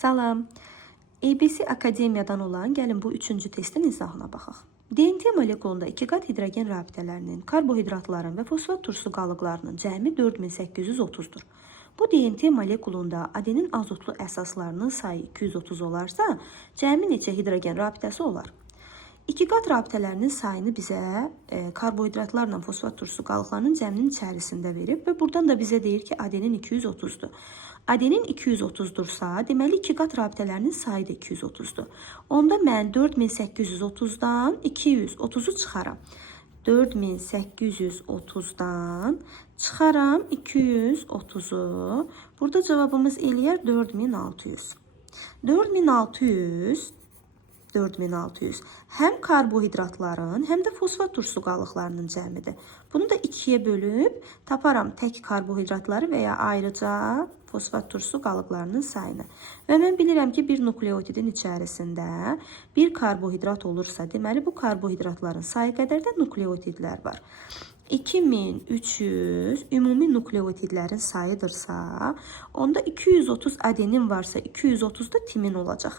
Salam. ABC Akademiyadan olan gəlin bu üçüncü testin izahına baxaq. DNT molekulunda 2 qat hidrogen rabitələrinin, karbohidratların və fosfat turşusu qalıqlarının cəmi 4830-dur. Bu DNT molekulunda adenin azotlu əsaslarının sayı 230 olarsa, cəmi neçə hidrogen rabitəsi olar? 2 qat rabitələrinin sayını bizə karbohidratlarla fosfat turşusu qalıqlarının cəminin içərisində verib və buradan da bizə deyir ki, adenin 230-dur. Adenin 230-dursa, deməli 2 qat rabitələrinin sayı da 230-dur. Onda mən 4830-dan 230-u çıxaram. 4830-dan çıxaram 230-u. Burada cavabımız eləyər 4600. 4600 həm karbohidratların, həm də fosfat turşusu qalıqlarının cəmidir. Bunu da 2-yə bölüb taparam tək karbohidratları və ya ayrıca fosfat turşusu qalıqlarının sayını. Və mən bilirəm ki, bir nukleotidin içərisində bir karbohidrat olursa, deməli bu karbohidratların sayı qədər də nukleotidlər var. 2300 ümumi nukleotidlərin sayıdırsa, onda 230 adenin varsa 230 da timin olacaq.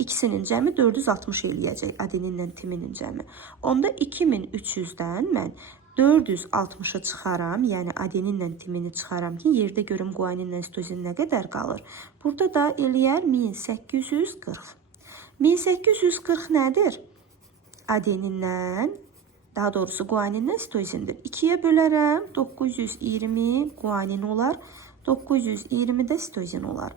İkisinin cəmi 460 eləyəcək, adeninlə timinin cəmi. Onda 2300-dən mən 460-ı çıxaram, yəni adeninlə timini çıxaram ki, yerdə görüm guaninlə sitozin nə qədər qalır. Burada da eləyər 1840. 1840 nədir? Adeninlə, daha doğrusu guaninlə sitozindir. 2-yə bölərəm, 920 guanin olar, 920 də sitozin olar.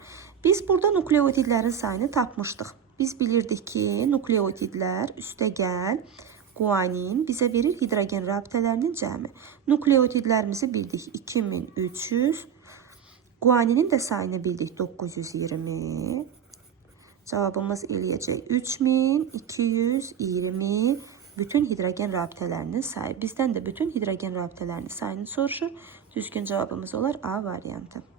Biz burada nukleotidlərin sayını tapmışdıq. Biz bilirdik ki, nukleotidlər üstəgəl guanin bizə verir hidrogen rabitələrinin cəmi. Nukleotidlərimizi bildik 2300. Guaninin də sayını bildik 920. Cavabımız eləyəcək 3220 bütün hidrogen rabitələrinin sayı. Bizdən də bütün hidrogen rabitələrinin sayını soruşur. Düzgün cavabımız olar A variantı.